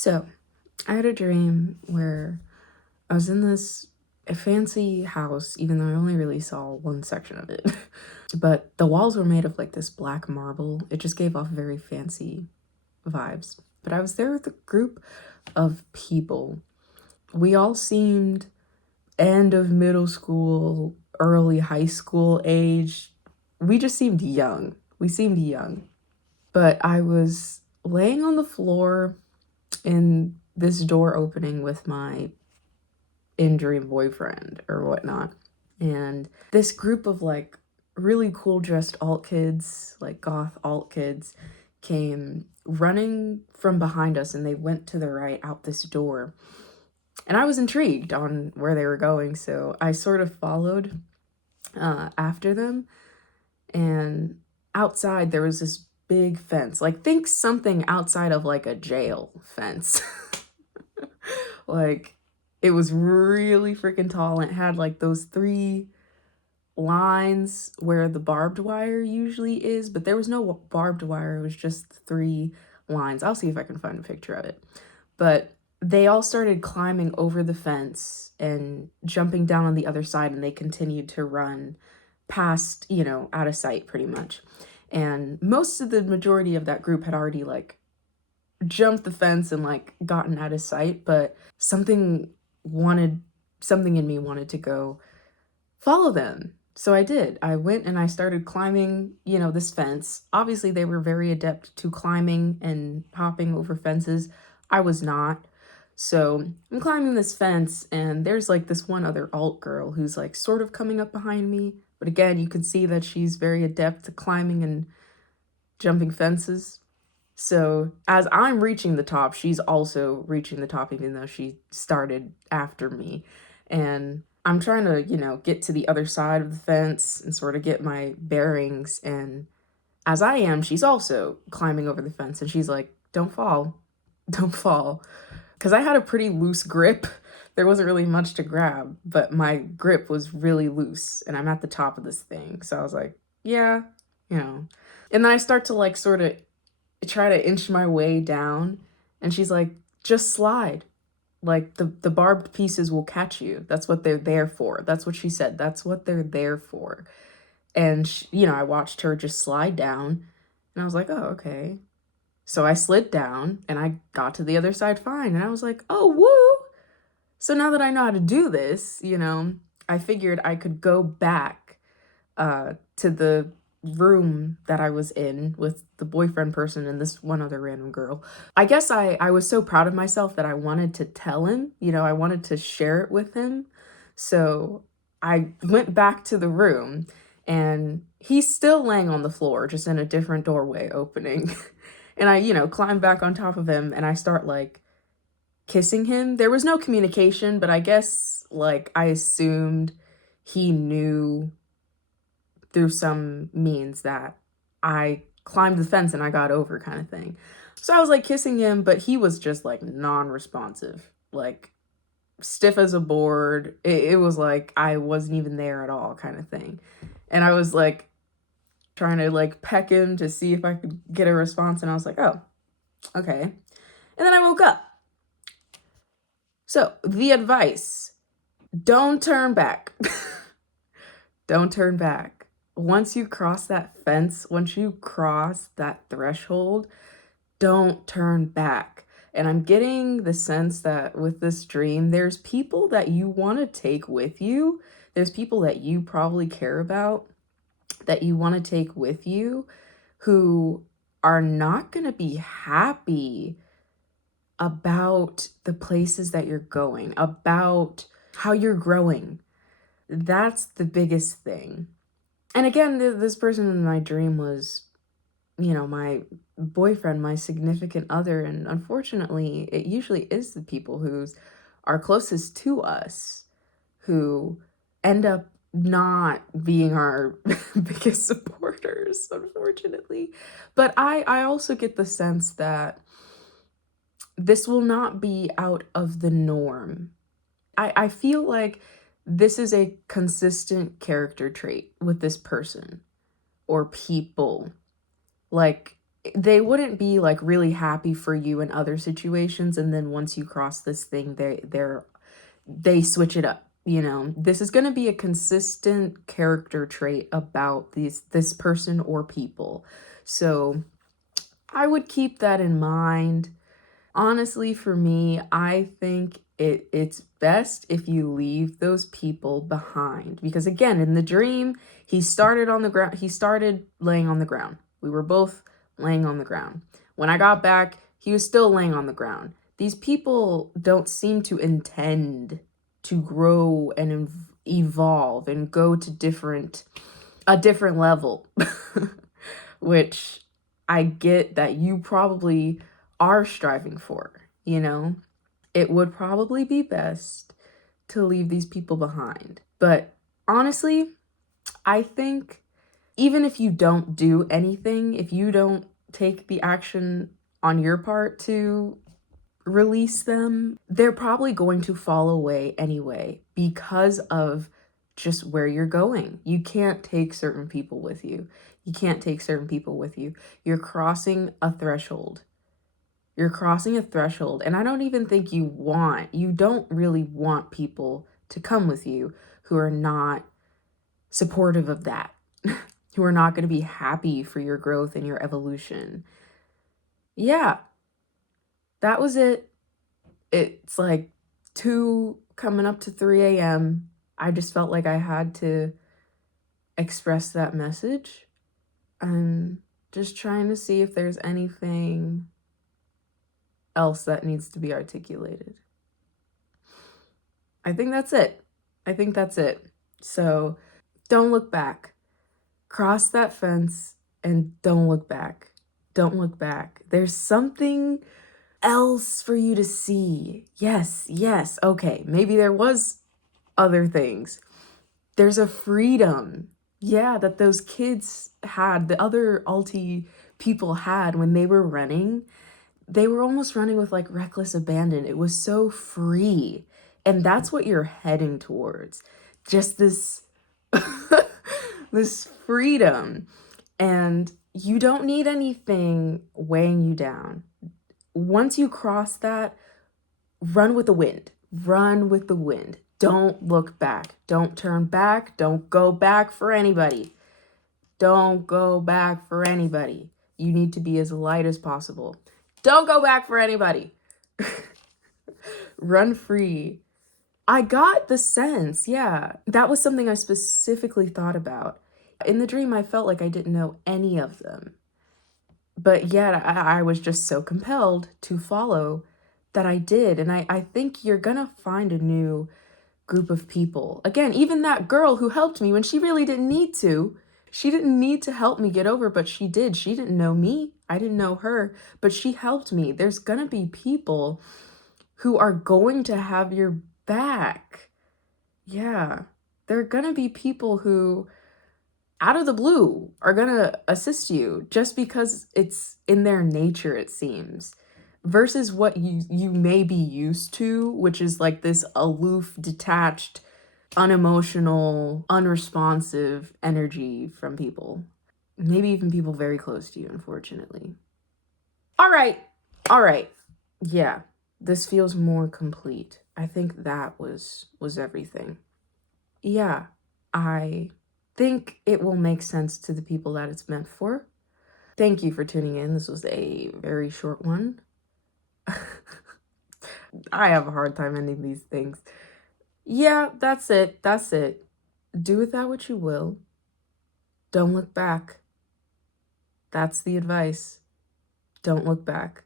So, I had a dream where I was in this fancy house, even though I only really saw one section of it. But the walls were made of like this black marble. It just gave off very fancy vibes. But I was there with a group of people. We all seemed end of middle school, early high school age. We just seemed young. We seemed young. But I was laying on the floor in this door opening with my in dream boyfriend or whatnot. And this group of like really cool dressed alt kids, like goth alt kids, came running from behind us and they went to the right out this door. And I was intrigued on where they were going, so I sort of followed after them. And outside there was this big fence, like think something outside of like a jail fence. Like it was really freaking tall and it had like those three lines where the barbed wire usually is, but there was no barbed wire. It was just three lines. I'll see if I can find a picture of it. But they all started climbing over the fence and jumping down on the other side, and they continued to run past, out of sight pretty much. And most of the majority of that group had already like jumped the fence and like gotten out of sight, but something in me wanted to go follow them. So I did. I went and I started climbing, this fence. Obviously, they were very adept to climbing and hopping over fences. I was not. So I'm climbing this fence, and there's like this one other alt girl who's like sort of coming up behind me. But again, you can see that she's very adept at climbing and jumping fences. So as I'm reaching the top, she's also reaching the top, even though she started after me. And I'm trying to, get to the other side of the fence and sort of get my bearings. And as I am, she's also climbing over the fence and she's like, don't fall, don't fall. Because I had a pretty loose grip. There wasn't really much to grab, but my grip was really loose and I'm at the top of this thing. So I was like, yeah, you know. And then I start to like sort of try to inch my way down, and she's like, just slide. Like the barbed pieces will catch you. That's what they're there for. That's what she said. That's what they're there for. And I watched her just slide down and I was like, oh, okay. So I slid down and I got to the other side fine. And I was like, oh, woo. So now that I know how to do this, I figured I could go back to the room that I was in with the boyfriend person and this one other random girl. I guess I was so proud of myself that I wanted to tell him, I wanted to share it with him. So I went back to the room and he's still laying on the floor, just in a different doorway opening. And I, climb back on top of him and I start like kissing him. There was no communication, but I guess like I assumed he knew through some means that I climbed the fence and I got over, kind of thing. So I was like kissing him, but he was just like non-responsive, like stiff as a board. It was like I wasn't even there at all, kind of thing. And I was like trying to like peck him to see if I could get a response, and I was like, oh, okay. And then I woke up. So the advice: don't turn back. Don't turn back. Once you cross that fence, once you cross that threshold, don't turn back. And I'm getting the sense that with this dream, there's people that you want to take with you. There's people that you probably care about that you want to take with you who are not going to be happy about the places that you're going, about how you're growing. That's the biggest thing. And again, this person in my dream was, my boyfriend, my significant other. And unfortunately, it usually is the people who are closest to us who end up not being our biggest supporters, unfortunately. But I also get the sense that this will not be out of the norm. I feel like this is a consistent character trait with this person or people. Like, they wouldn't be like really happy for you in other situations, and then once you cross this thing, they switch it up. You know, this is going to be a consistent character trait about this person or people. So I would keep that in mind. Honestly, for me, I think it's best if you leave those people behind, because again, in the dream, he started on the ground, he started laying on the ground. We were both laying on the ground. When I got back, he was still laying on the ground. These people don't seem to intend to grow and evolve and go to a different level, which I get that you probably are striving for, you know? It would probably be best to leave these people behind. But honestly, I think even if you don't do anything, if you don't take the action on your part to release them, they're probably going to fall away anyway because of just where you're going. You can't take certain people with you. You can't take certain people with you. You're crossing a threshold. You're crossing a threshold, and I don't even think you don't really want people to come with you who are not supportive of that, who are not going to be happy for your growth and your evolution. Yeah, that was it. It's like 2 coming up to 3 a.m. I just felt like I had to express that message and just trying to see if there's anything else that needs to be articulated. I think that's it. I think that's it. So don't look back. Cross that fence and don't look back. Don't look back. There's something else for you to see. Yes, yes. Okay, maybe there was other things. There's a freedom, yeah, that those kids had, the other alti people had when they were running. They were almost running with like reckless abandon. It was so free. And that's what you're heading towards. Just this this freedom. And you don't need anything weighing you down. Once you cross that, run with the wind. Run with the wind. Don't look back. Don't turn back. Don't go back for anybody. Don't go back for anybody. You need to be as light as possible. Don't go back for anybody. Run free. I got the sense, yeah. That was something I specifically thought about. In the dream, I felt like I didn't know any of them. But yet, I was just so compelled to follow that I did. And I think you're gonna find a new group of people. Again, even that girl who helped me when she really didn't need to. She didn't need to help me get over, but she did. She didn't know me. I didn't know her, but she helped me. There's gonna be people who are going to have your back. Yeah. There are gonna be people who, out of the blue, are gonna assist you just because it's in their nature, it seems, versus what you may be used to, which is like this aloof, detached, unemotional, unresponsive energy from people. Maybe even people very close to you, unfortunately. All right. All right. Yeah. This feels more complete. I think that was everything. Yeah. I think it will make sense to the people that it's meant for. Thank you for tuning in. This was a very short one. I have a hard time ending these things. Yeah, that's it. That's it. Do with that what you will. Don't look back. That's the advice. Don't look back.